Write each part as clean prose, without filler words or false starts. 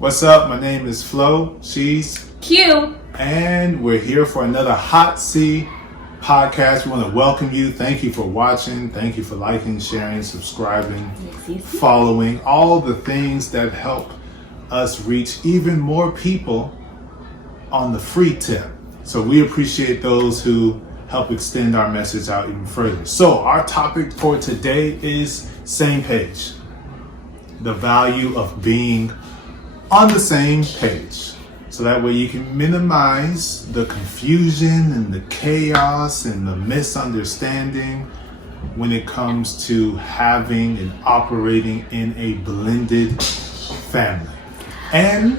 What's up? My name is Flo. She's Q. And we're here for another HOTC podcast. We want to welcome you. Thank you for watching. Thank you for liking, sharing, subscribing, following, all the things that help us reach even more people on the free tip. So we appreciate those who help extend our message out even further. So our topic for today is same page. The value of being on the same page. So that way you can minimize the confusion and the chaos and the misunderstanding when it comes to having and operating in a blended family. And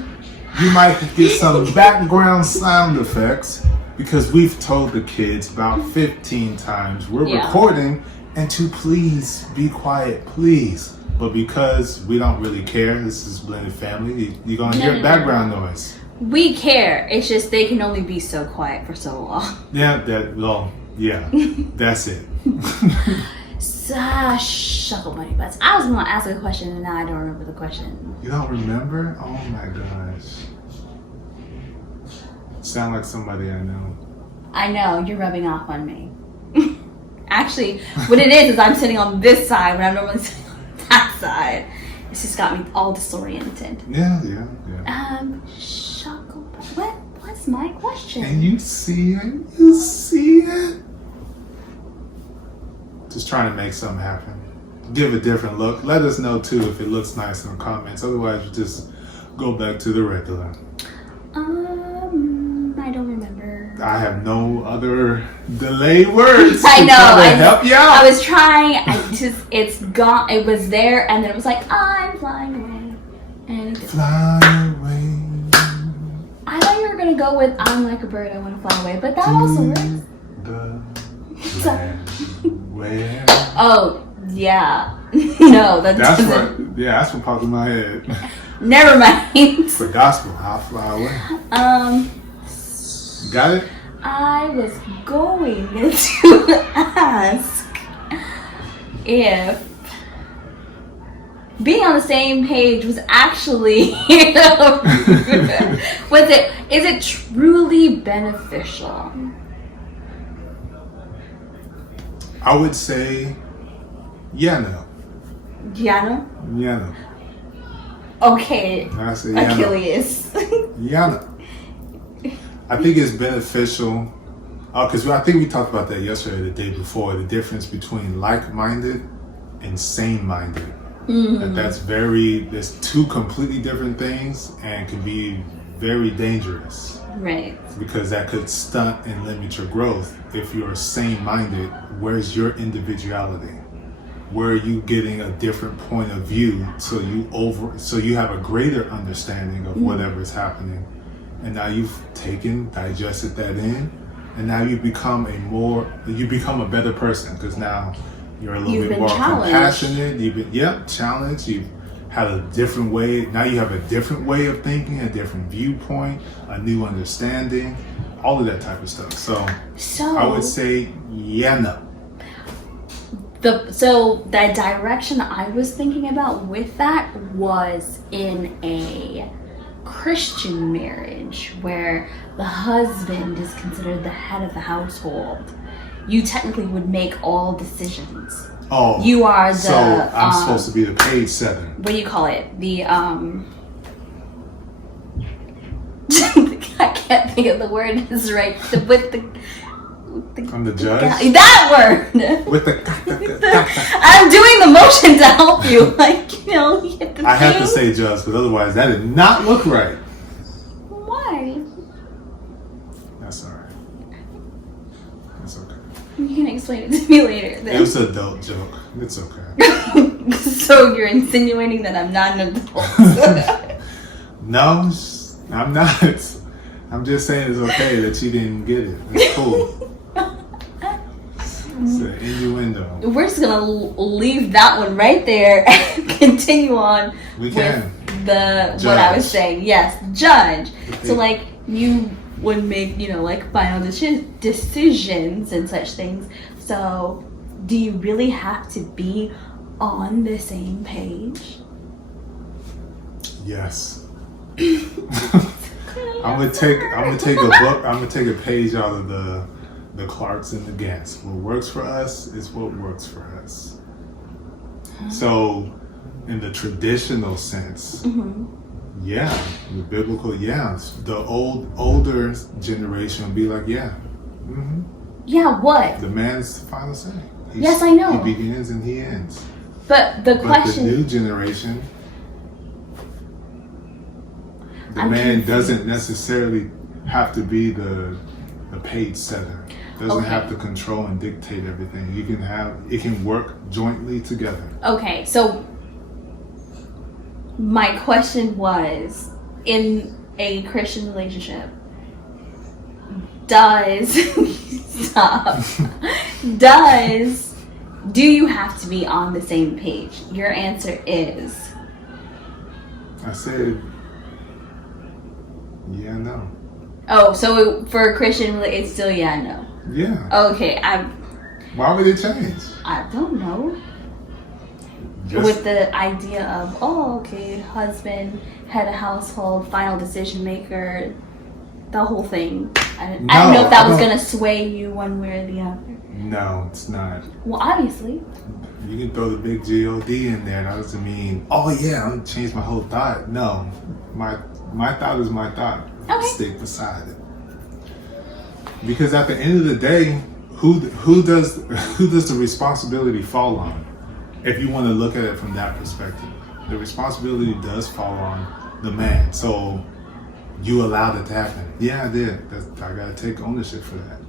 you might get some background sound effects because we've told the kids about 15 times we're recording and to please be quiet, please. But because we don't really care, this is blended family, you're going to hear background noise. We care. It's just they can only be so quiet for so long. That's it. Shuckle bunny butts. I was going to ask a question and now I don't remember the question. You don't remember? Oh my gosh. Sound like somebody I know. I know, you're rubbing off on me. Actually, what it is I'm sitting on this side when I'm normally sitting on that side. It's just got me all disoriented. Yeah. What's my question? And you see it? Just trying to make something happen. Give a different look. Let us know too if it looks nice in the comments. Otherwise, you just go back to the regular. I don't remember. I have no other delayed words. I know. To help you out. I was trying. It's gone. It was there, and then it was like, I'm flying away. And fly away. I thought you were gonna go with I'm like a bird, I want to fly away, but that also works. Where? Oh yeah. No, that's what. Yeah, that's what popped in my head. Never mind. For gospel, I'll fly away. Got it? I was going to ask if being on the same page was actually, is it truly beneficial? I would say, no. No? Okay. I say Achilles. no. I think it's beneficial because I think we talked about that yesterday or the day before, the difference between like-minded and sane-minded. Mm-hmm. There's two completely different things and can be very dangerous. Right. Because that could stunt and limit your growth. If you're sane-minded, where's your individuality? Where are you getting a different point of view so you have a greater understanding of whatever's happening? And now you've digested that in, and now you become a better person because now you're a little bit more compassionate. You've been challenged. You've had a different way. Now you have a different way of thinking, a different viewpoint, a new understanding, all of that type of stuff. So I would say no. So the direction I was thinking about with that was in a Christian marriage where the husband is considered the head of the household. You technically would make all decisions. Oh, you are so I'm supposed to be the page setter. What do you call it? The I can't think of the word is right. I'm the judge. That word. With the. I'm doing the motion to help you. You hit the I have to say judge, but otherwise that did not look right. Why? That's all right. That's okay. You can explain it to me later. Then. It was an adult joke. It's okay. So you're insinuating that I'm not an adult? No, I'm not. I'm just saying it's okay that you didn't get it. It's cool. It's an innuendo. We're just gonna leave that one right there and continue on with what I was saying. Yes, judge. So you would make final decisions and such things. So do you really have to be on the same page? Yes. I'm gonna take a book. I'm gonna take a page out of the Clarks and the Gants. What works for us is what works for us. So, in the traditional sense, yeah, the biblical, yeah, the older generation will be like, yeah, yeah, what? the man's the final say. Yes, I know. He begins and he ends. But the question, the new generation, the man doesn't necessarily have to be the page setter. Doesn't have to control and dictate everything. It can work jointly together. Okay, so my question was, in a Christian relationship, do you have to be on the same page? Your answer is? I said, yeah, no. Oh, so for a Christian, it's still yeah, no. Yeah. Okay, Why would it change? I don't know. With the idea of, husband, head of household, final decision maker, the whole thing. I don't know if that was going to sway you one way or the other. No, it's not. Well, obviously. You can throw the big G-O-D in there. That doesn't mean, I'm going to change my whole thought. No, my thought is my thought. Okay. Stick beside it. Because at the end of the day, who does the responsibility fall on? If you want to look at it from that perspective, the responsibility does fall on the man. So you allowed it to happen. Yeah, I did. I got to take ownership for that.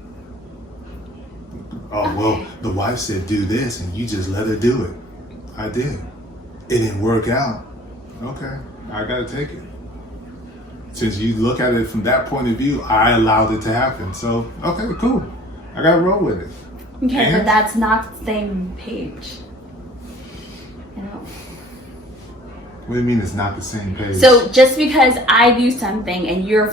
Oh, well, the wife said do this and you just let her do it. I did. It didn't work out. Okay, I got to take it. Since you look at it from that point of view, I allowed it to happen. So, okay, cool. I got to roll with it. Okay, but that's not the same page. You know? What do you mean it's not the same page? So just because I do something and you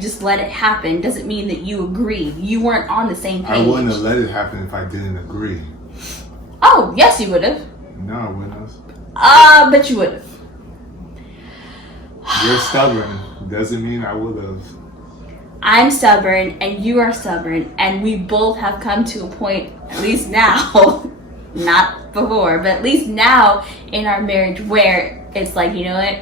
just let it happen doesn't mean that you agree. You weren't on the same page. I wouldn't have let it happen if I didn't agree. Oh, yes, you would have. No, I wouldn't have. But you would have. You're stubborn. Doesn't mean I would have. I'm stubborn and you are stubborn, and we both have come to a point, at least now, not before, but at least now in our marriage where it's like, you know what?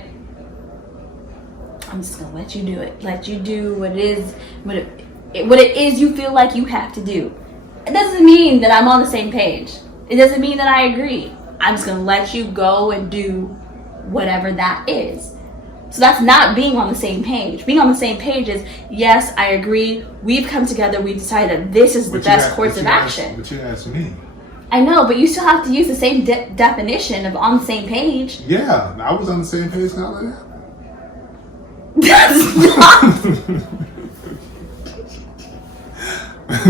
I'm just gonna let you do it. Let you do what it is you feel like you have to do. It doesn't mean that I'm on the same page. It doesn't mean that I agree. I'm just gonna let you go and do whatever that is. So that's not being on the same page. Being on the same page is, yes, I agree. We've come together. We've decided that this is the best course of action. But you asked me. I know, but you still have to use the same definition of on the same page. Yeah, I was on the same page when I let it happen. That's not.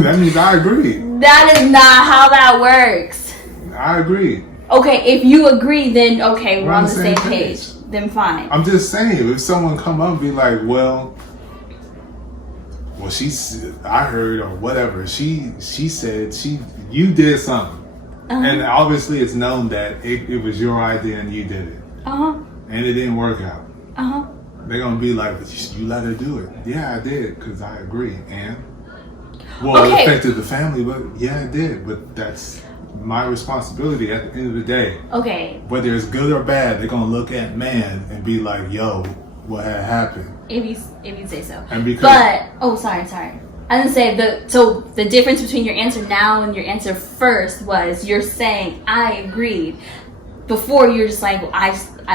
That means I agree. That is not how that works. I agree. Okay, if you agree, then okay, we're on the same page. Then fine. I'm just saying, if someone come up and be like, well, I heard or whatever, she said you did something. And obviously it's known that it was your idea and you did it. And it didn't work out. They're going to be like, you let her do it. Yeah, I did, because I agree. And, it affected the family, but yeah, it did. But that's my responsibility at the end of the day. Okay. Whether it's good or bad, they're going to look at man and be like, yo, what had happened? If you say so. And because, sorry. I didn't say the difference between your answer now and your answer first was you're saying I agreed. Before you're just like, well, I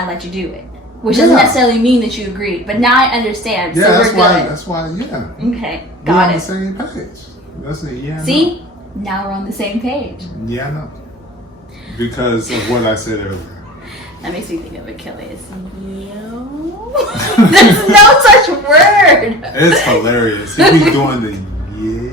let you do it. Which doesn't necessarily mean that you agreed. But now I understand. Yeah, so that's we're why. good. That's why. Yeah. Okay, we're got on it. the same page. That's it. Yeah. See, now we're on the same page. Yeah, I know. Because of what I said earlier. That makes me think of Achilles. Yo. There's no such word. It's hilarious. He be doing the yeah.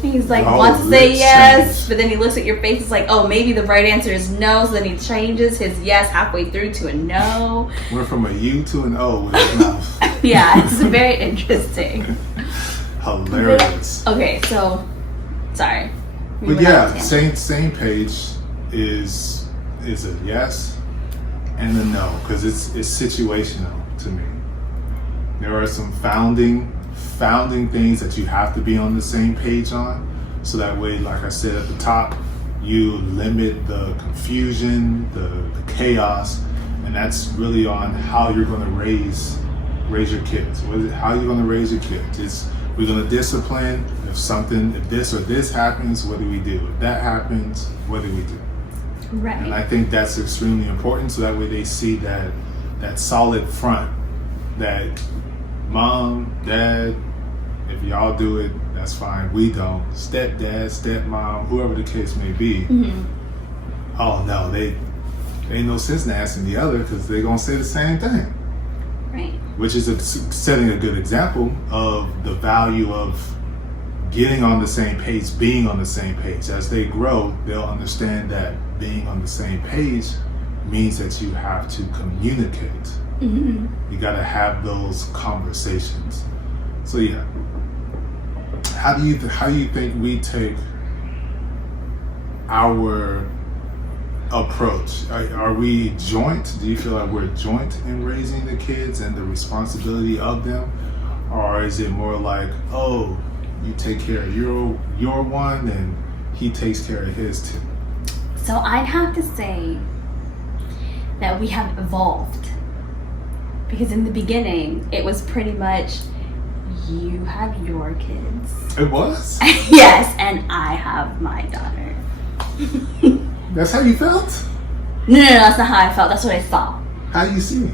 He's like, wants to say yes, but then he looks at your face. It's like, oh, maybe the right answer is no. So then he changes his yes halfway through to a no. Went from a U to an O with his mouth. Yeah, it's very interesting. Hilarious. Okay, so sorry. But yeah, same page is a yes and a no, because it's situational. to me. There are some founding things that you have to be on the same page on. So that way, like I said at the top, you limit the confusion, the chaos, and that's really on how you're going to raise your kids. How you're going to raise your kids. We're going to discipline. If this or this happens, what do we do? If that happens, what do we do? Right. And I think that's extremely important, so that way they see that solid front, that mom, dad, if y'all do it, that's fine. We don't. Stepdad, stepmom, whoever the case may be. Mm-hmm. Oh no, they ain't no sense in asking the other, because they're gonna say the same thing. Right. Which is setting a good example of the value of getting on the same page, being on the same page. As they grow, they'll understand that being on the same page means that you have to communicate. Mm-hmm. You got to have those conversations. So yeah, how do you think we take our approach? Are we joint? Do you feel like we're joint in raising the kids and the responsibility of them, or is it more like, oh, you take care of your one and he takes care of his too? So I'd have to say that we have evolved, because in the beginning it was pretty much you have your kids. It was? Yes, and I have my daughter. That's how you felt? No, that's not how I felt. That's what I saw. How you see me?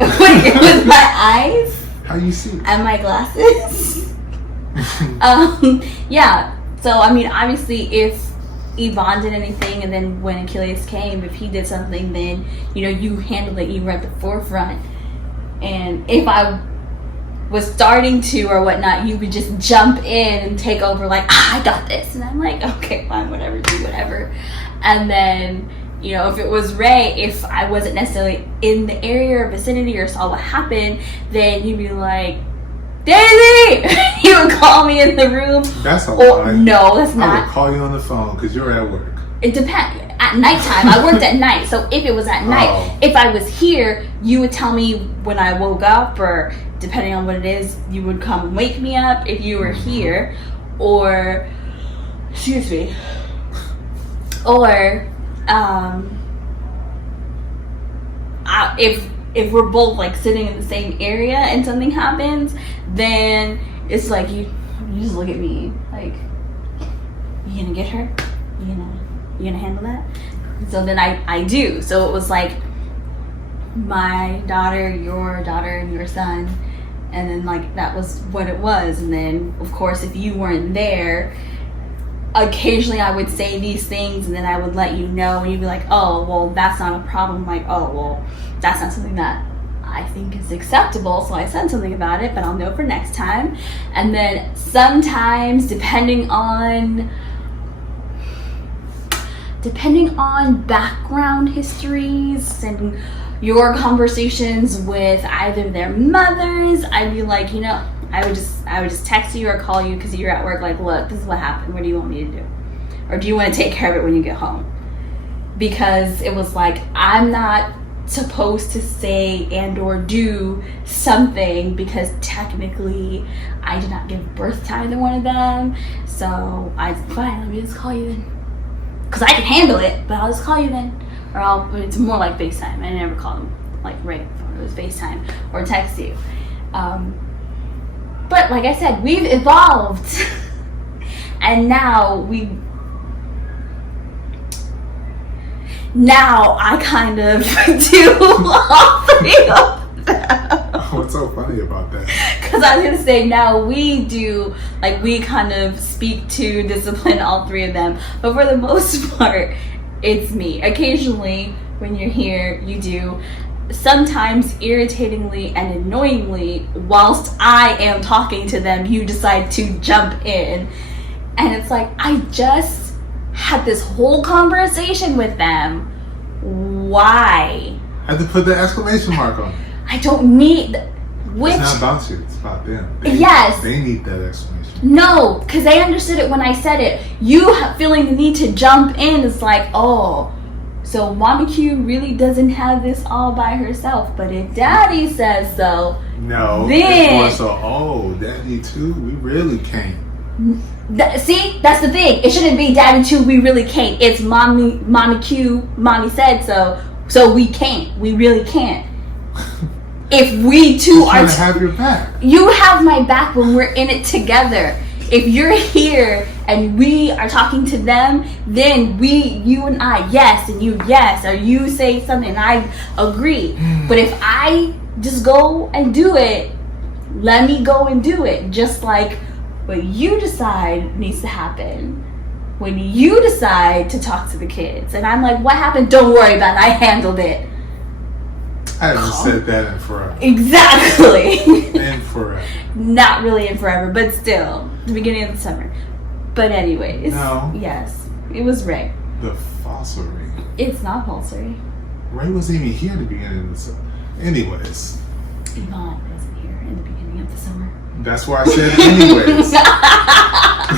With my eyes. How you see me? And my glasses. Yeah. So I mean, obviously, if Yvonne did anything, and then when Achilles came, if he did something, then you handled it. You were at the forefront. And if I was starting to or whatnot, you would just jump in and take over, like, I got this. And I'm like, okay, fine, whatever, do whatever. And then, if it was Ray, if I wasn't necessarily in the area or vicinity or saw what happened, then you'd be like, Daisy! You would call me in the room. That's a lie. No, that's not. I would call you on the phone because you're at work. It depends. At nighttime, I worked at night. So if it was at night, if I was here, you would tell me when I woke up, or depending on what it is, you would come wake me up if you were here, or, excuse me, or if we're both like sitting in the same area and something happens, then it's like you just look at me like, you gonna get her? You gonna handle that? So then I do. So it was like my daughter, and your son, and then like that was what it was. And then of course, if you weren't there, occasionally I would say these things, and then I would let you know, and you'd be like, oh, well, that's not a problem. Like, oh, well, that's not something that I think is acceptable, so I said something about it, but I'll know for next time. And then sometimes, depending on background histories and your conversations with either their mothers, I'd be like, I would just text you or call you because you're at work, like, look, this is what happened. What do you want me to do? Or do you want to take care of it when you get home? Because it was like, I'm not supposed to say and or do something because technically I did not give birth to either one of them. So fine, let me just call you then. Because I can handle it, but I'll just call you then. Or it's more like FaceTime. I never call them like right phone. It was FaceTime or text you. But like I said, we've evolved. And now I kind of do all three of them. What's so funny about that? Because I was going to say, now we do, like, we kind of speak to discipline all three of them. But for the most part, it's me. Occasionally, when you're here, you do. Sometimes irritatingly and annoyingly, whilst I am talking to them, you decide to jump in. And it's like, I just had this whole conversation with them. Why? I had to put the exclamation mark on it. I don't need... Which, it's not about you, it's about them. Yes. They need that exclamation. No, because they understood it when I said it. You feeling the need to jump in is like, oh, So Mommy Q really doesn't have this all by herself. But if Daddy says so, no, then it's more so, oh, Daddy too, we really can't. See, that's the thing. It shouldn't be Daddy too, we really can't. It's Mommy Q, Mommy said so, so we can't. We really can't. If we two are have your back. You have my back when we're in it together. If you're here and we are talking to them, then you and I, yes, and you, yes, or you say something and I agree. But if I just go and do it, let me go and do it. Just like what you decide needs to happen. When you decide to talk to the kids. And I'm like, what happened? Don't worry about it. I handled it. I haven't said that in forever. Exactly. In forever. Not really in forever, but still. The beginning of the summer. But anyways. No. Yes. It was Ray. The falsery. It's not falsery. Ray wasn't even here at the beginning of the summer. Anyways. Yvonne wasn't here in the beginning of the summer. That's why I said anyways.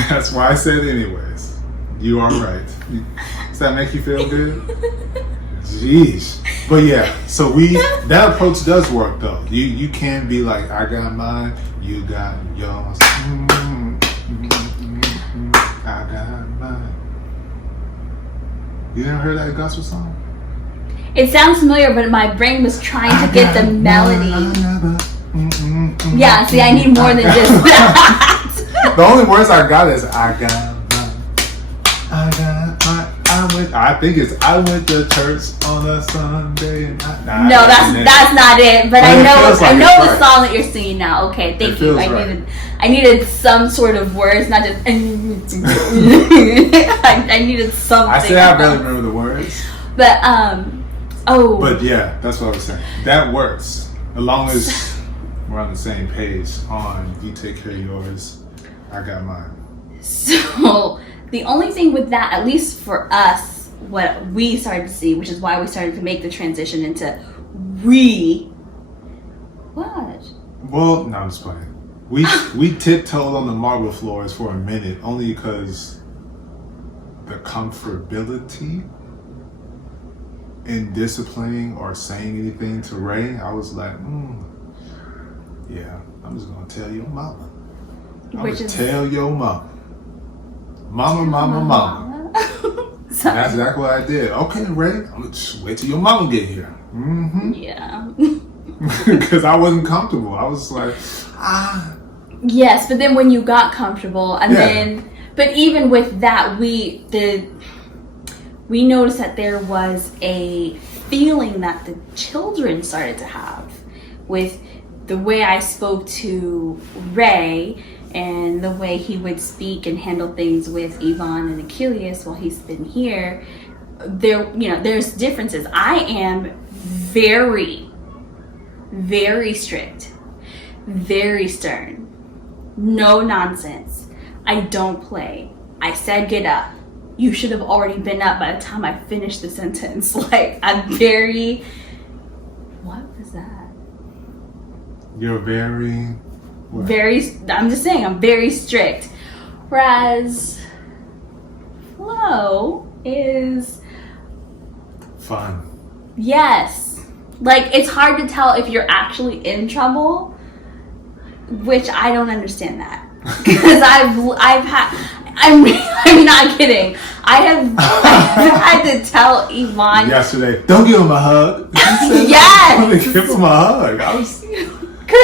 That's why I said anyways. You are right. Does that make you feel good? Jeez. But yeah, so that approach does work though. You can be like, I got mine, you got yours. I got mine. You never heard that gospel song? It sounds familiar, but my brain was trying to get the melody. Yeah, see, I need more than just that. The only words I got is I got mine. I got mine. I think it's I went to church on a Sunday. No, that's not it. But I know the song that you're singing now. Okay, thank you. I needed some sort of words, not just. I needed something. I said I barely remember the words. But But yeah, that's what I was saying. That works as long as we're on the same page. On you take care of yours, I got mine. So. The only thing with that, at least for us, what we started to see, which is why we started to make the transition into what? Well, no, I'm just playing. We tiptoed on the marble floors for a minute, only because the comfortability in disciplining or saying anything to Ray, I was like, yeah, I'm just gonna tell your mama. Tell your mama. Mama. That's exactly what I did. Okay, Ray, I'm gonna just wait till your mama get here. Yeah. Because I wasn't comfortable. I was like, Yes, but then when you got comfortable, and then, but even with that, we noticed that there was a feeling that the children started to have with the way I spoke to Ray. And the way he would speak and handle things with Yvonne and Achilles while he's been here, there's differences. I am very, very strict, very stern, no nonsense. I don't play. I said get up. You should have already been up by the time I finished the sentence. Like, I'm very. What was that? You're very. What? I'm just saying, I'm very strict. Whereas Flo is fun. Yes. Like, it's hard to tell if you're actually in trouble, which I don't understand that. Because I'm not kidding. I've had to tell Yvonne yesterday, don't give him a hug. Yes. Give him a hug. I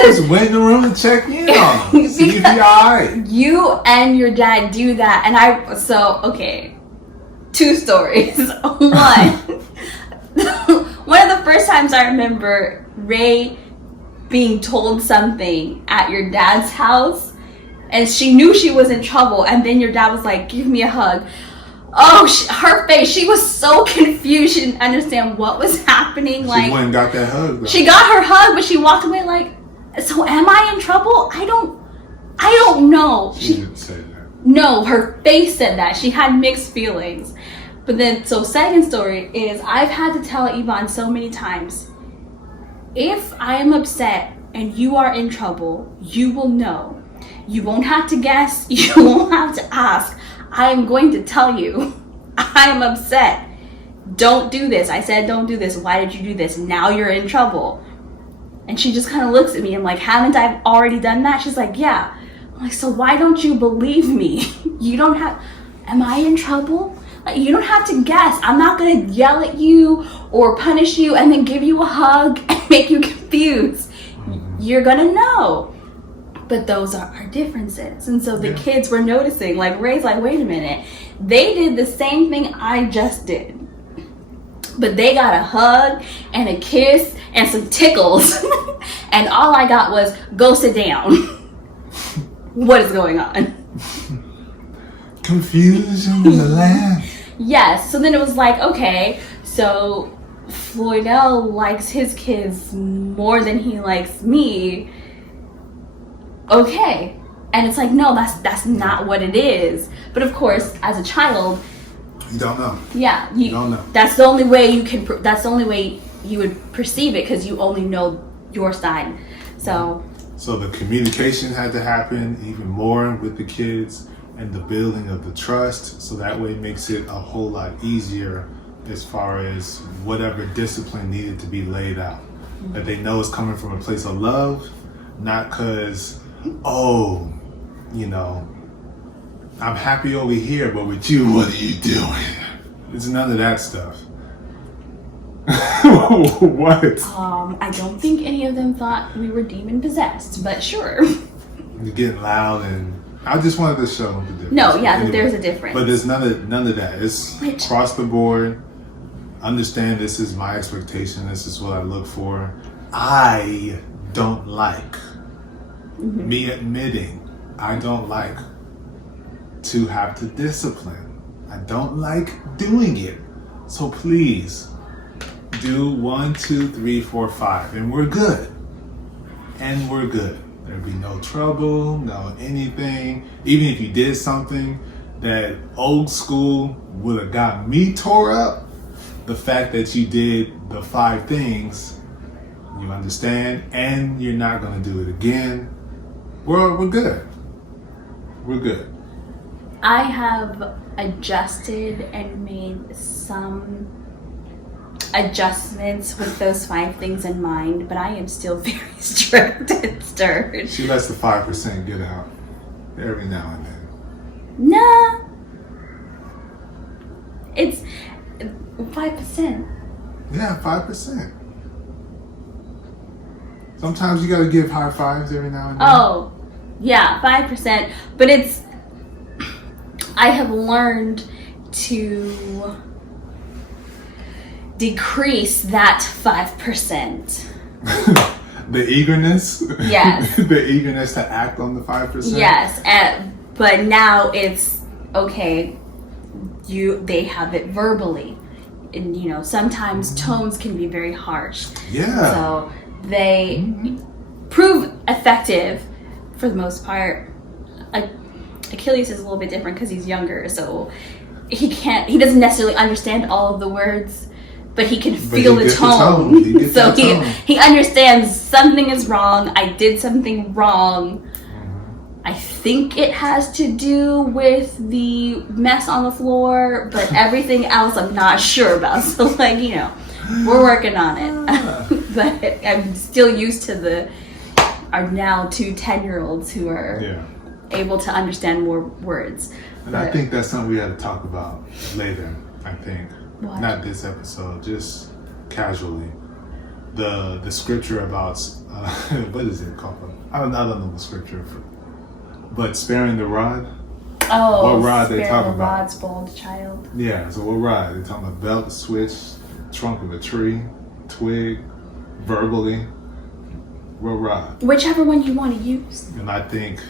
was waiting in the room to check in on him. See if he's alright. You and your dad do that, and okay. 2 stories. One of the first times I remember Ray being told something at your dad's house, and she knew she was in trouble, and then your dad was like, give me a hug. Oh, her face, she was so confused. She didn't understand what was happening. She went and got that hug, though. She got her hug, but she walked away like, so am I in trouble? I don't know. She didn't say that. No, her face said that. She had mixed feelings. But then, so second story is I've had to tell Yvonne so many times, if I am upset and you are in trouble, you will know. You won't have to guess. You won't have to ask. I am going to tell you I am upset. don't do this. I said don't do this. Why did you do this? Now you're in trouble. And she just kind of looks at me. I'm like, haven't I already done that? She's like, yeah. I'm like, so why don't you believe me? You don't have, am I in trouble? Like, you don't have to guess. I'm not going to yell at you or punish you and then give you a hug and make you confused. You're going to know. But those are our differences. And so the kids were noticing, like Ray's like, wait a minute. They did the same thing I just did. But they got a hug and a kiss and some tickles. And all I got was, go sit down. What is going on? Confusion in the land. Yes. So then it was like, okay, so Floydell likes his kids more than he likes me. Okay. And it's like, no, that's not what it is. But of course, as a child, you don't know. Yeah, you don't know. That's the only way you can. That's the only way you would perceive it, because you only know your side. So the communication had to happen even more with the kids, and the building of the trust. So that way it makes it a whole lot easier as far as whatever discipline needed to be laid out. Mm-hmm. That they know is coming from a place of love, not because, oh, you know, I'm happy over here, but with you, what are you doing? It's none of that stuff. What? I don't think any of them thought we were demon possessed, but sure. You're getting loud, and I just wanted to show them the difference. No, yeah, anyway, there's a difference. But there's none of that. It's across the board. Understand this is my expectation. This is what I look for. I don't like me admitting I don't like to have to discipline. I don't like doing it. So please do 1, 2, 3, 4, 5, and we're good. And we're good. There'll be no trouble, no anything. Even if you did something that old school would have got me tore up, the fact that you did the 5 things, you understand, and you're not gonna do it again, we're good. We're good. I have adjusted and made some adjustments with those 5 things in mind, but I am still very strict and stern. She lets the 5% get out every now and then. Nah. It's 5%. Yeah, 5%. Sometimes you gotta give high fives every now and then. Oh, yeah, 5%. But I have learned to decrease that 5%. The eagerness? Yes. The eagerness to act on the 5%? Yes, but now it's, okay, they have it verbally. And, you know, sometimes tones can be very harsh. Yeah. So they prove effective for the most part. Achilles is a little bit different because he's younger, so he doesn't necessarily understand all of the words, but he can feel the tone. So he understands something is wrong. I did something wrong. I think it has to do with the mess on the floor, but everything else I'm not sure about. So, like, you know, we're working on it. But I'm still used to our now 2 10-year-olds who are able to understand more words. And I think that's something we had to talk about later, I think. What? Not this episode, just casually. The scripture about, what is it called? I don't know the scripture, but sparing the rod. Oh, what rod they talking about? Rod spoiled child. Yeah, so what rod? They talking about belt, switch, trunk of a tree, twig, verbally. What rod? Whichever one you want to use. And I think...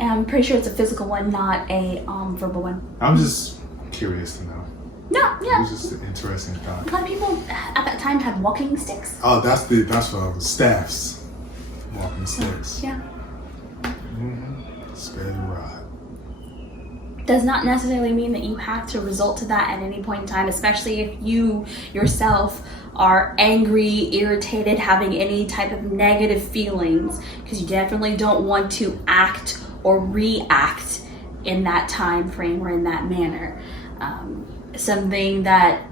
And I'm pretty sure it's a physical one, not a verbal one. I'm just curious to know. No, yeah. It was just an interesting thought. A lot of people at that time had walking sticks. Oh, that's what staffs. Walking sticks. Yeah. Spare the rod. Does not necessarily mean that you have to resort to that at any point in time, especially if you yourself are angry, irritated, having any type of negative feelings, because you definitely don't want to act or react in that time frame or in that manner. Something that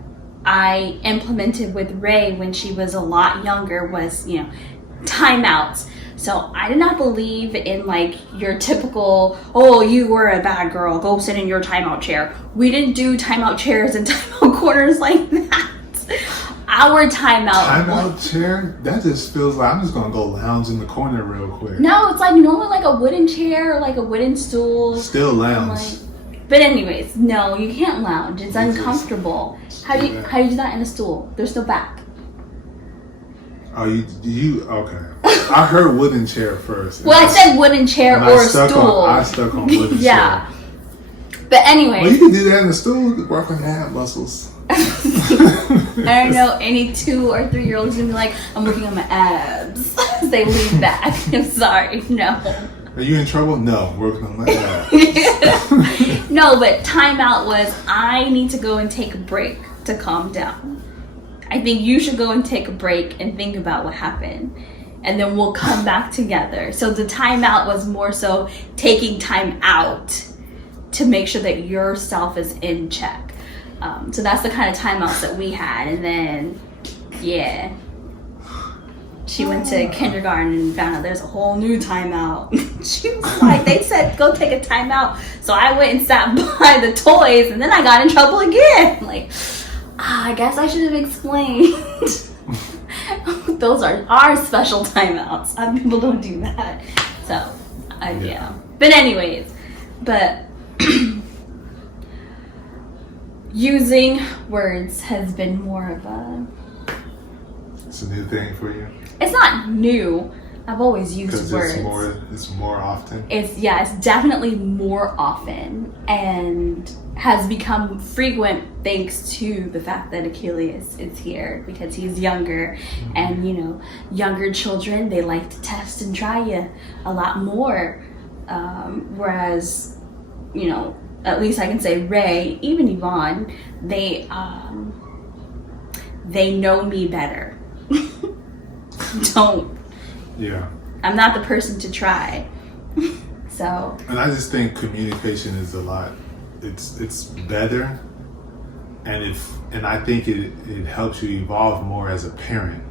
I implemented with Ray when she was a lot younger was, timeouts. So I did not believe in like your typical, oh, you were a bad girl, go sit in your timeout chair. We didn't do timeout chairs and timeout corners like that. Our timeout chair? That just feels like I'm just gonna go lounge in the corner real quick. No, it's like normally like a wooden chair or like a wooden stool. Still lounge. But anyways, no, you can't lounge. It's uncomfortable. How do you do that in a stool? There's no back. Oh, you okay? I heard wooden chair first. Well, I said wooden chair or a stool. I stuck on wooden yeah. chair. But anyway. Well, you can do that in the stool. Work on your ab muscles. I don't know any 2 or 3 year olds gonna be like, I'm working on my abs. They lean back. I'm sorry, no. Are you in trouble? No, working on my abs. No, but timeout was I need to go and take a break to calm down. I think you should go and take a break and think about what happened. And then we'll come back together. So the timeout was more so taking time out to make sure that yourself is in check. So that's the kind of timeouts that we had. And then, yeah, she went to kindergarten and found out there's a whole new timeout. She was like, they said, go take a timeout. So I went and sat by the toys and then I got in trouble again. Like, I guess I should have explained. Those are our special timeouts. Other people don't do that. So, yeah. But anyways, using words has been more of a... It's a new thing for you? It's not new. I've always used words. It's more often? It's definitely more often and has become frequent thanks to the fact that Achilles is here because he's younger. Mm-hmm. And, younger children, they like to test and try you a lot more. Whereas, at least I can say Ray, even Yvonne, they know me better. Don't. Yeah. I'm not the person to try. So. And I just think communication is a lot. It's better, and I think it helps you evolve more as a parent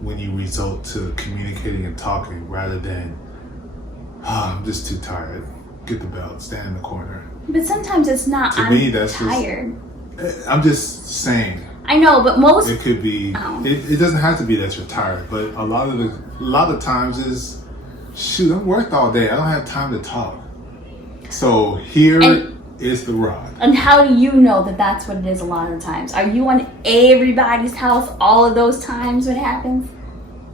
when you resort to communicating and talking rather than, I'm just too tired. Get the belt, stand in the corner. But sometimes it's not. To me, that's tired. I'm just saying. I know, but most it could be. It doesn't have to be that you're tired, but a lot of times is, shoot, I'm worked all day. I don't have time to talk. So here is the rod. And how do you know that that's what it is? A lot of the times, are you on everybody's house all of those times when it happens?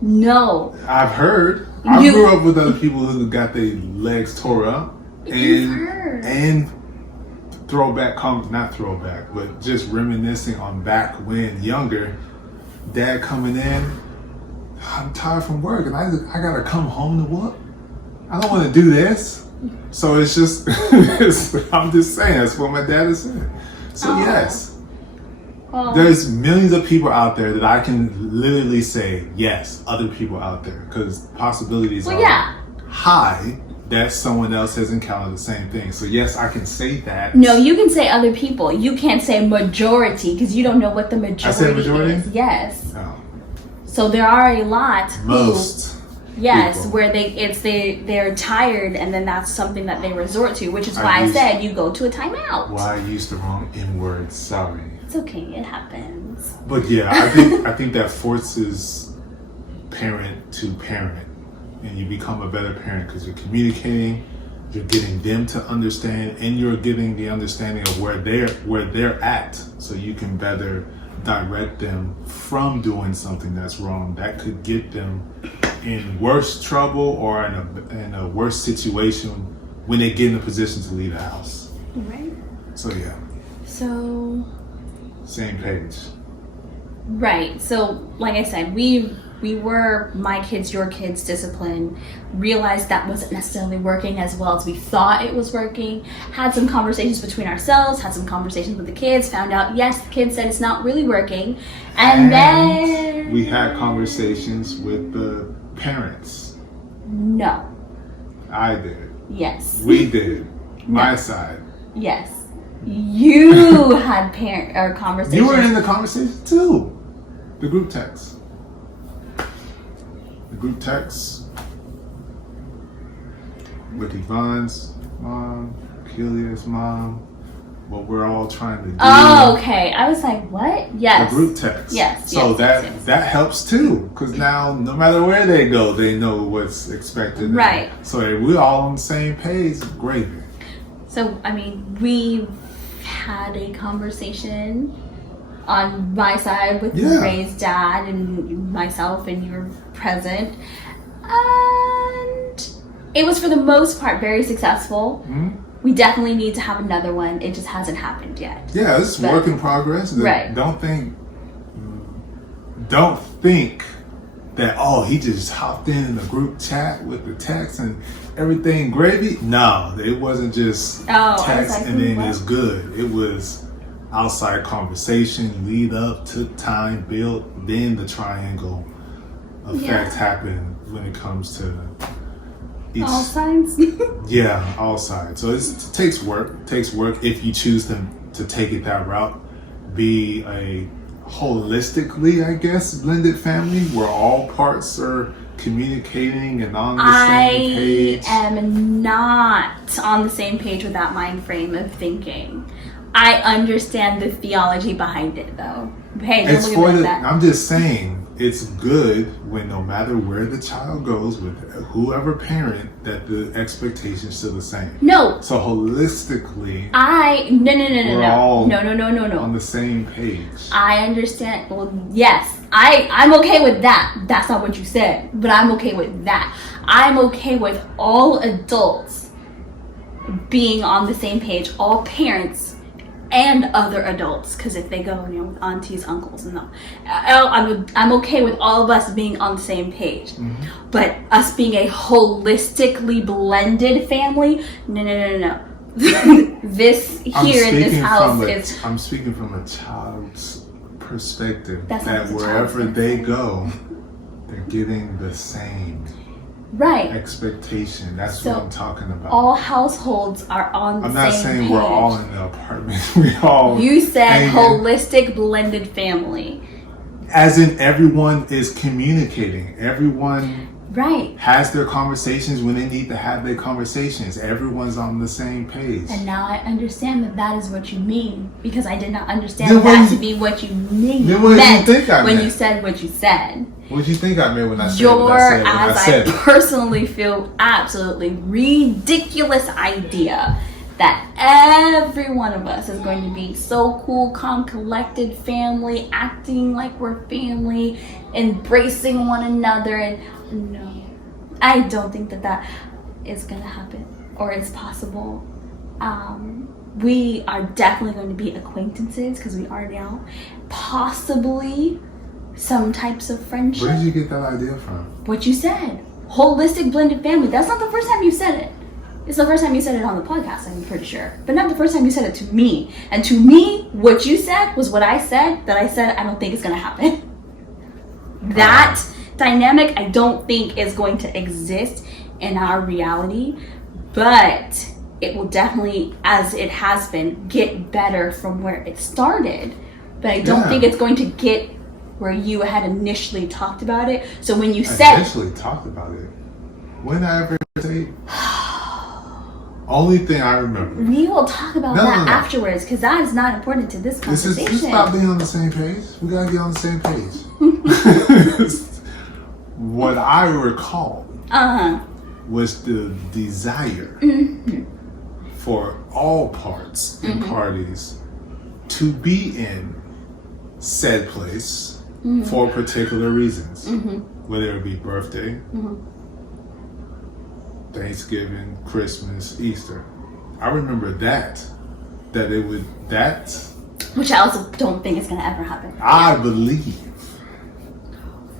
No. I've heard. I grew up with other people who got their legs tore up, and not throwback, but just reminiscing on back when younger, dad coming in, I'm tired from work and I gotta come home to what? I don't want to do this. So it's just, I'm just saying, that's what my dad is saying. So yes, there's millions of people out there that I can literally say, yes, other people out there, because possibilities are high that someone else has encountered the same thing. So yes, I can say that. No, you can say other people. You can't say majority because you don't know what the majority, I said majority? is. Yes. Oh. So there are a lot. Most. Yes, people. Where they're tired and then that's something that they resort to, which is why I said you go to a timeout. Why I used the wrong N word, sorry. It's okay, it happens. But yeah, I think that forces parent to parent. And you become a better parent because you're communicating, you're getting them to understand, and you're getting the understanding of where they're at, so you can better direct them from doing something that's wrong that could get them in worse trouble or in a worse situation when they get in a position to leave the house. Right. So yeah. So. Same page. Right. So like I said, we were my kids, your kids discipline, realized that wasn't necessarily working as well as we thought it was working, had some conversations between ourselves, had some conversations with the kids, found out, yes, the kids said it's not really working. And then... we had conversations with the parents. No. I did. Yes. We did. My side. Yes. You had parent or conversations. You were in the conversation too. The group text. The group text with Yvonne's mom, Kelia's mom, what we're all trying to do. Oh, okay. I was like, what? Yes. The group text. Yes. So that helps too, because now no matter where they go, they know what's expected. Right. So if we're all on the same page, great. So, I mean, we had a conversation on my side with Ray's dad and myself, and you were present. And it was, for the most part, very successful. Mm-hmm. We definitely need to have another one. It just hasn't happened yet. Yeah, this is work in progress. Right. Don't think that, oh, he just hopped in the group chat with the text and everything gravy. No, it wasn't just text and then it's good. It was outside conversation, lead up, took time, built, then the triangle effect happened when it comes to all sides. Yeah, all sides. So it takes work. It takes work if you choose to take it that route. Be a holistically, I guess, blended family where all parts are communicating and on the same page. I am not on the same page with that mind frame of thinking. I understand the theology behind it, though. Hey, don't look at me like that. I'm just saying, it's good when no matter where the child goes with whoever parent, that the expectation is still the same. No. So holistically, no. On the same page. I understand. Well, yes, I'm okay with that. That's not what you said, but I'm okay with that. I'm okay with all adults being on the same page, all parents and other adults, because if they go, with aunties, uncles, and I'm okay with all of us being on the same page. Mm-hmm. But us being a holistically blended family, no. This here in this house is. I'm speaking from a child's perspective. That wherever they go, they're getting the same. Right. Expectation. That's what I'm talking about. All households are on the same page. I'm not saying we're all in the apartment. You said holistic blended family. As in everyone is communicating. Everyone has their conversations when they need to have their conversations. Everyone's on the same page. And now I understand that is what you mean, because I did not understand that to be what you meant when you said what you said. What did you think I meant when I said what I said? I personally feel absolutely ridiculous idea that every one of us is going to be so cool, calm, collected family, acting like we're family, embracing one another, and no, I don't think that is going to happen or is possible. We are definitely going to be acquaintances, because we are now. Possibly some types of friendship. Where did you get that idea from? What you said. Holistic blended family. That's not the first time you said it. It's the first time you said it on the podcast, I'm pretty sure. But not the first time you said it to me. And to me, what you said was what I said, that I said I don't think it's going to happen. That dynamic I don't think is going to exist in our reality. But it will definitely, as it has been, get better from where it started. But I don't think it's going to get where you had initially talked about it. So when you said initially talked about it, when I ever say, only thing I remember. We will talk about that afterwards, because that is not important to this conversation. This is about being on the same page. We gotta get on the same page. What I recall was the desire for all parts and parties to be in said place for particular reasons, whether it be birthday, Thanksgiving, Christmas, Easter. I remember which I also don't think is going to ever happen. I believe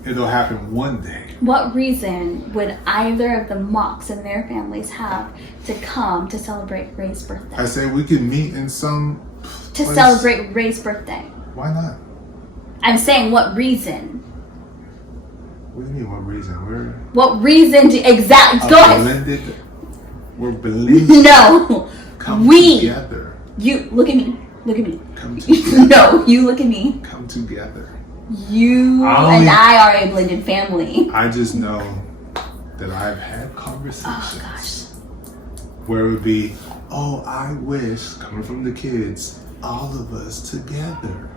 it'll happen one day. What reason would either of the Mocks and their families have to come to celebrate Ray's birthday? I say we could meet in some to celebrate Ray's birthday. Why not? I'm saying, what reason? What do you mean, what reason? What reason do exactly? Go ahead. We're blended. No, Come together. You look at me. Look at me. Come together. No, you look at me. Come together. You and I are a blended family. I just know that I've had conversations where it would be, oh, I wish, coming from the kids, all of us together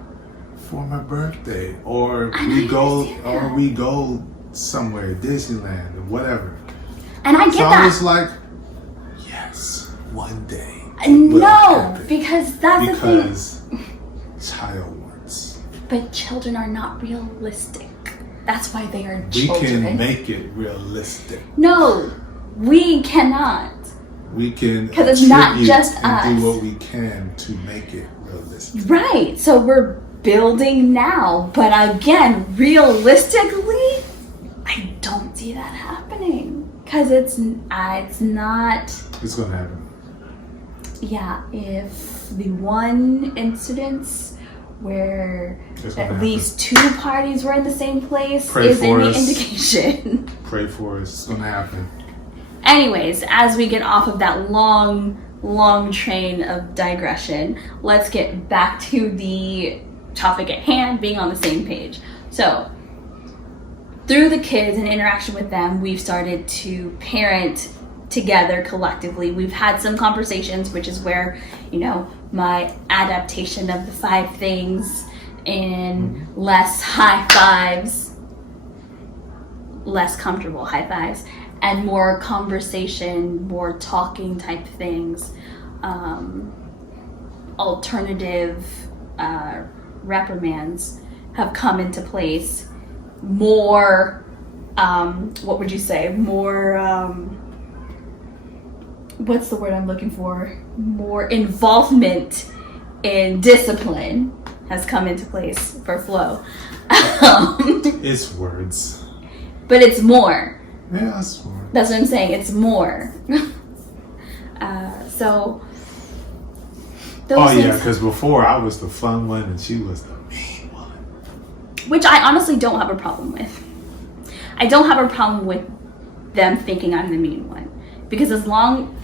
for my birthday, or we go somewhere, Disneyland or whatever. And I get that. So I was like, yes, one day. No, because that's because the thing. Child wants. But children are not realistic. That's why they are children. We can make it realistic. No, we cannot. We can because it's not just us. Do what we can to make it realistic. Right. So we're building now, but again, realistically, I don't see that happening because it's not. It's gonna happen. Yeah, if the one incidence where at least two parties were in the same place is any indication. Pray for us. It's gonna happen. Anyways, as we get off of that long train of digression, let's get back to the topic at hand, being on the same page. So, through the kids and interaction with them, we've started to parent together collectively. We've had some conversations, which is where, my adaptation of the 5 things in less high fives, less comfortable high fives, and more conversation, more talking type things, alternative reprimands have come into place. More, what would you say? More, what's the word I'm looking for? More involvement in discipline has come into place for Flo. It's words. But it's more. Yeah, that's more. That's what I'm saying. It's more. So. Because before I was the fun one and she was the mean one. Which I honestly don't have a problem with. I don't have a problem with them thinking I'm the mean one. Because as long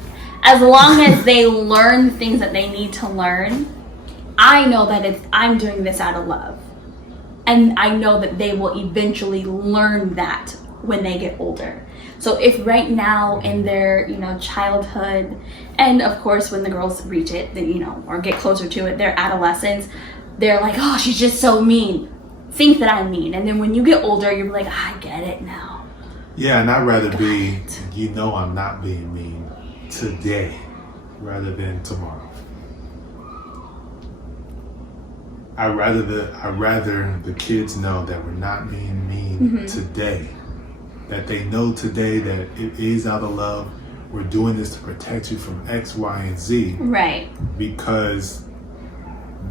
as they learn the things that they need to learn, I know that I'm doing this out of love. And I know that they will eventually learn that when they get older. So if right now in their, childhood, and of course when the girls reach it, or get closer to it, their adolescence, they're like, oh, she's just so mean. Think that I'm mean. And then when you get older, you're like, I get it now. Yeah, and I'd rather be, I'm not being mean today rather than tomorrow. I'd rather the kids know that we're not being mean today. That they know today that it is out of love. We're doing this to protect you from X, Y, and Z. Right. Because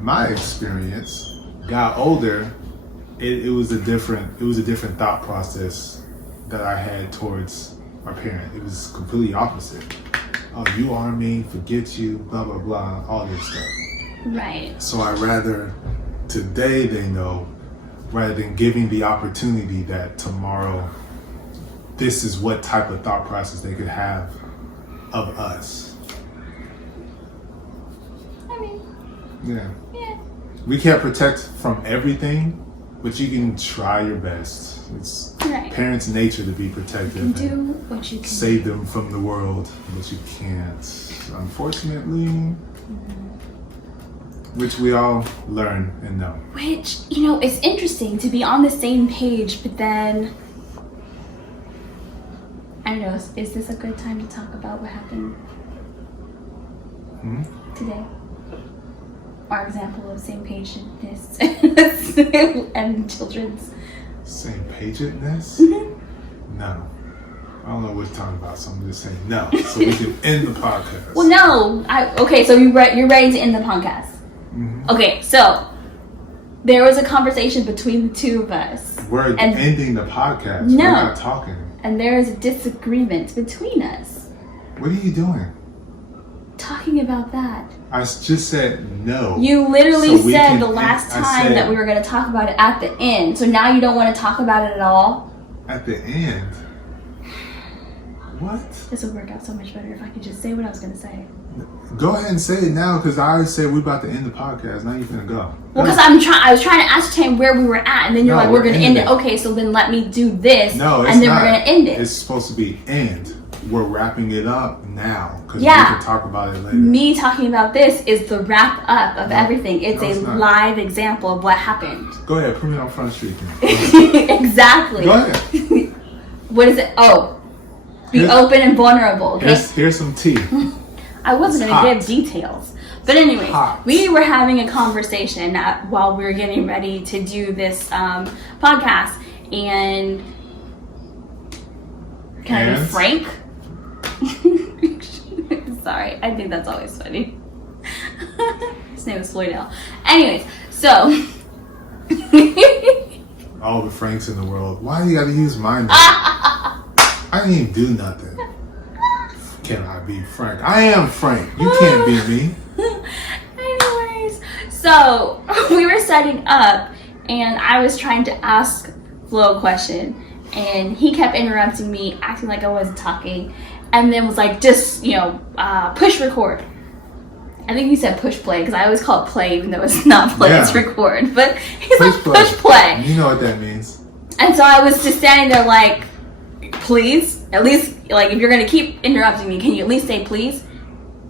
my experience got older, it was a different thought process that I had towards my parent. It was completely opposite. Oh, you are me, forget you, blah, blah, blah, all this stuff. Right. So I rather today they know, rather than giving the opportunity that tomorrow this is what type of thought process they could have of us. I mean, yeah. Yeah. We can't protect from everything, but you can try your best. It's parents' nature to be protective. You can do what you can. Save them from the world, but you can't. Unfortunately, which we all learn and know. Which, it's interesting to be on the same page, but then, I don't know, is this a good time to talk about what happened today? Our example of same-pagedness and children's. Same-pagedness? No. I don't know what you're talking about, so I'm just saying no. So we can end the podcast. Well, no. Okay, so you're ready to end the podcast. Okay, so there was a conversation between the two of us. We're ending the podcast. No. We're not talking. And there is a disagreement between us. What are you doing? Talking about that. I just said no. You literally said the last time that we were going to talk about it at the end. So now you don't want to talk about it at all? At the end? What? This would work out so much better if I could just say what I was going to say. Go ahead and say it now, because I already said we're about to end the podcast. Now you're going to go. Well, because I was trying to ascertain where we were at, and then you're like, we're going to end it. Okay, so then let me do this, and then we're going to end it. It's supposed to be end. We're wrapping it up now, because we can talk about it later. Me talking about this is the wrap up of everything. It's a live example of what happened. Go ahead, put me on Front Street. Exactly. Go ahead. What is it? Oh, be open and vulnerable. Okay? Here's some tea. I wasn't going to give details. But anyway, we were having a conversation while we were getting ready to do this podcast. And can I be frank? Sorry, I think that's always funny. His name is Floyd L. Anyways, so... All the Franks in the world. Why do you got to use my name? I didn't even do nothing. Can I be Frank? I am Frank. You can't be me. Anyways, so we were setting up, and I was trying to ask Flo a question, and he kept interrupting me, acting like I wasn't talking, and then was like, just, push record. I think he said push play, because I always call it play, even though it's not play, it's record. But he's push play. You know what that means. And so I was just standing there like, please, at least, like, if you're going to keep interrupting me, can you at least say please?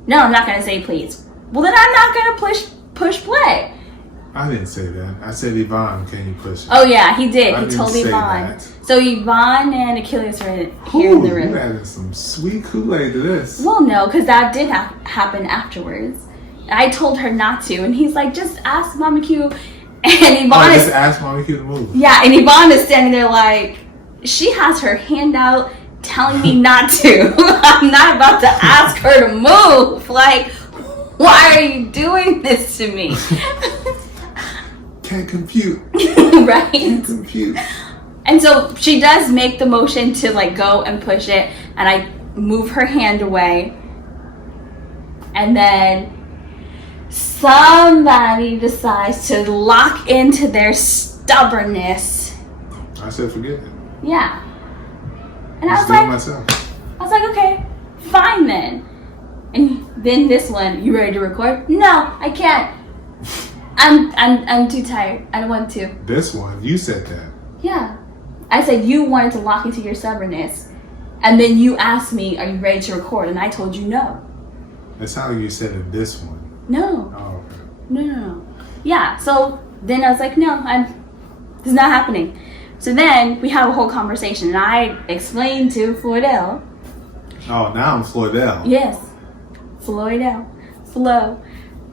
No, I'm not going to say please. Well, then I'm not going to push play. I didn't say that. I said, Yvonne, can you push it? Oh, yeah, he did. He told Yvonne. So Yvonne and Achilles are here in the room. You added some sweet Kool-Aid to this. Well, no, because that did happen afterwards. I told her not to, and he's like, just ask Mama Q. And Yvonne just ask Mama Q to move. Yeah, and Yvonne is standing there like, she has her hand out telling me not to. I'm not about to ask her to move. Like, why are you doing this to me? Can't compute. Right? Can't compute. And so she does make the motion to like go and push it, and I move her hand away. And then somebody decides to lock into their stubbornness. I said forget it. Yeah. And I was like, okay, fine then. And then this one, you ready to record? No, I can't. I'm too tired. I don't want to. This one, you said that. Yeah. I said you wanted to lock into your stubbornness. And then you asked me, are you ready to record? And I told you no. That's how you said it, this one. No. Oh, okay. No. Yeah, so then I was like, no, this is not happening. So then we have a whole conversation, and I explained to Floydell. Oh, now I'm Floydell. Yes, Flo,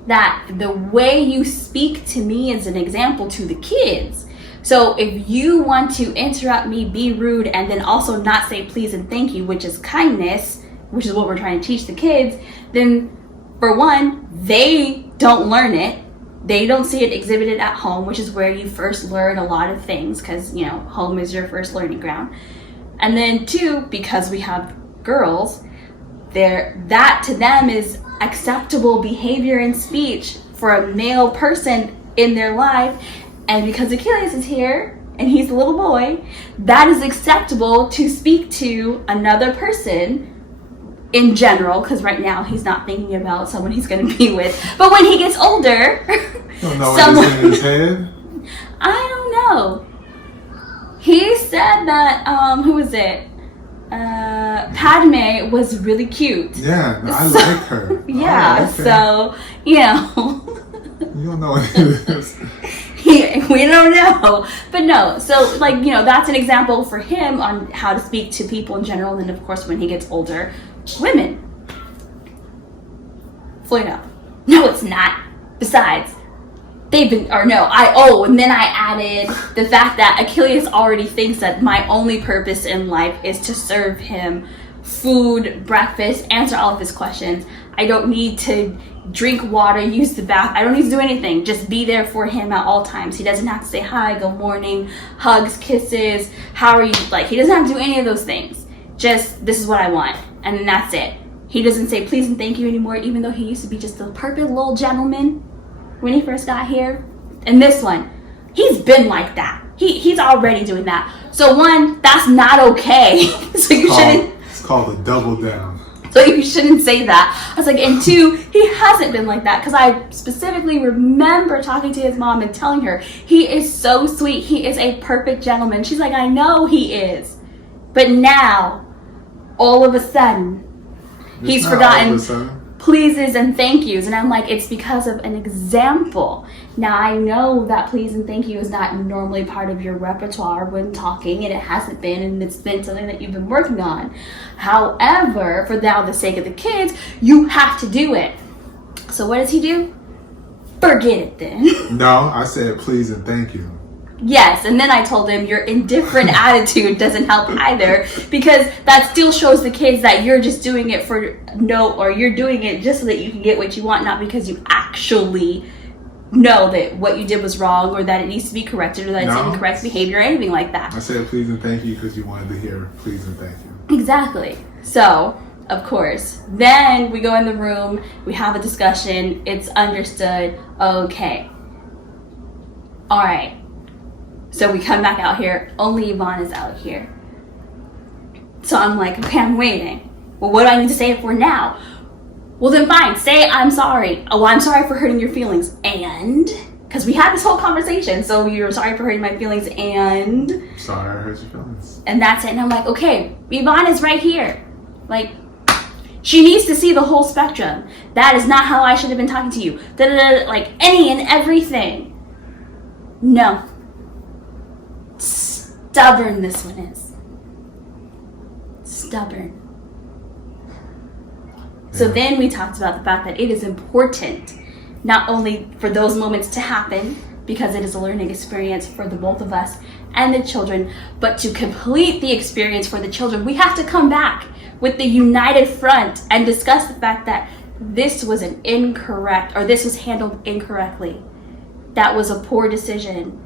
that the way you speak to me is an example to the kids. So if you want to interrupt me, be rude, and then also not say please and thank you, which is kindness, which is what we're trying to teach the kids, then for one, they don't learn it. They don't see it exhibited at home, which is where you first learn a lot of things, because, home is your first learning ground. And then two, because we have girls, that to them is acceptable behavior and speech for a male person in their life. And because Achilles is here, and he's a little boy, that is acceptable to speak to another person in general, because right now he's not thinking about someone he's going to be with. But when he gets older, don't know what's in his head. I don't know. He said that who was it? Padme was really cute. Yeah, I like her. Yeah, okay. So you don't know what it is. We don't know, but no. So that's an example for him on how to speak to people in general. And then of course when he gets older, women. Floyd, no, it's not. Besides, and then I added the fact that Achilles already thinks that my only purpose in life is to serve him food, breakfast, answer all of his questions. I don't need to drink water, use the bath. I don't need to do anything. Just be there for him at all times. He doesn't have to say hi, good morning, hugs, kisses, how are you? He doesn't have to do any of those things. Just, this is what I want. And then that's it. He doesn't say please and thank you anymore, even though he used to be just a perfect little gentleman when he first got here. And this one, he's been like that. He's already doing that. So one, that's not okay. So you shouldn't. It's called a double down. So you shouldn't say that. I was like, and 2, he hasn't been like that, because I specifically remember talking to his mom and telling her, he is so sweet. He is a perfect gentleman. She's like, I know he is. But now, all of a sudden, he's forgotten pleases and thank yous. And I'm like, it's because of an example. Now, I know that please and thank you is not normally part of your repertoire when talking, and it hasn't been, and it's been something that you've been working on. However, for now the sake of the kids, you have to do it. So what does he do? Forget it then. No, I said please and thank you. Yes, and then I told him your indifferent attitude doesn't help either, because that still shows the kids that you're just doing it for or you're doing it just so that you can get what you want, not because you actually know that what you did was wrong, or that it needs to be corrected, or that it's incorrect behavior, or anything like that. I said please and thank you because you wanted to hear please and thank you. Exactly. So, of course, then we go in the room, we have a discussion, it's understood, okay. All right. So we come back out here, only Yvonne is out here. So I'm like, okay, I'm waiting. Well, what do I need to say it for now? Well, then fine, say I'm sorry. Oh, I'm sorry for hurting your feelings. And, because we had this whole conversation, so you're sorry for hurting my feelings and... Sorry I hurt your feelings. And that's it. And I'm like, okay, Yvonne is right here. Like, she needs to see the whole spectrum. That is not how I should have been talking to you. Like, any and everything. No. Stubborn this one is. Stubborn. Yeah. So then we talked about the fact that it is important not only for those moments to happen, because it is a learning experience for the both of us and the children, but to complete the experience for the children, we have to come back with the united front and discuss the fact that this was an incorrect, or this was handled incorrectly. That was a poor decision.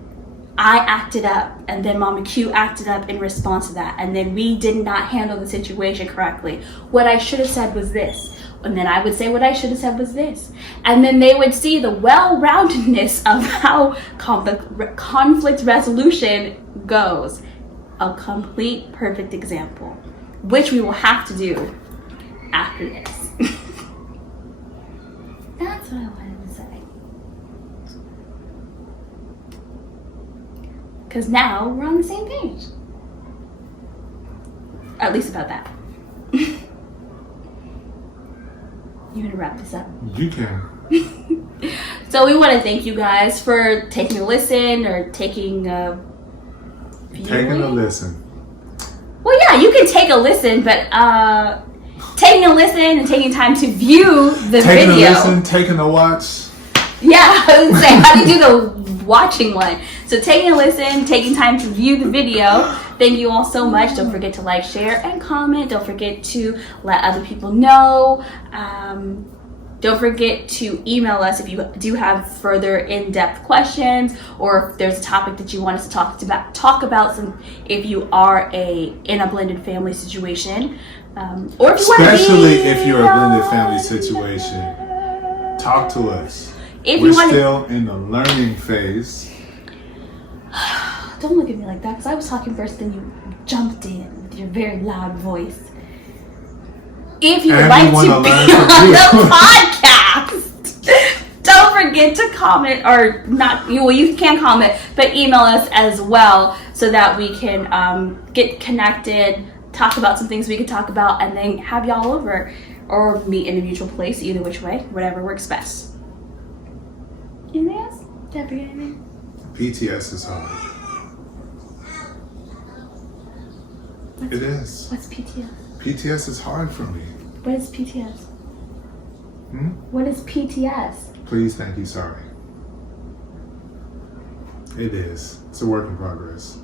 I acted up, and then Mama Q acted up in response to that, and then we did not handle the situation correctly. What I should have said was this, and then I would say what I should have said was this, and then they would see the well-roundedness of how conflict resolution goes. A complete perfect example, which we will have to do after this. That's what I wanted to say. Because now we're on the same page. Or at least about that. You want to wrap this up? You can. So we want to thank you guys for taking a listen, or taking a listen. Well, yeah, you can take a listen, but taking a listen and taking time to view the video. Taking a listen, taking a watch. Yeah, I would say, how do you do the watching one? So taking a listen, taking time to view the video. Thank you all so much. Don't forget to like, share, and comment. Don't forget to let other people know. Don't forget to email us if you do have further in-depth questions, or if there's a topic that you want us to talk about if you are in a blended family situation. Or if you especially if you're a blended family situation, talk to us. We're still in the learning phase. Don't look at me like that, because I was talking first, then you jumped in with your very loud voice. If you would like to be on the podcast, don't forget to comment, or not. Well, you can comment, but email us as well, so that we can get connected, talk about some things we could talk about, and then have y'all over, or meet in a mutual place. Either which way, whatever works best. Anything else? Did I forget anything? PTS is hard. It is. What's PTS? PTS is hard for me. What is PTS? What is PTS? Please, thank you, sorry. It is. It's a work in progress.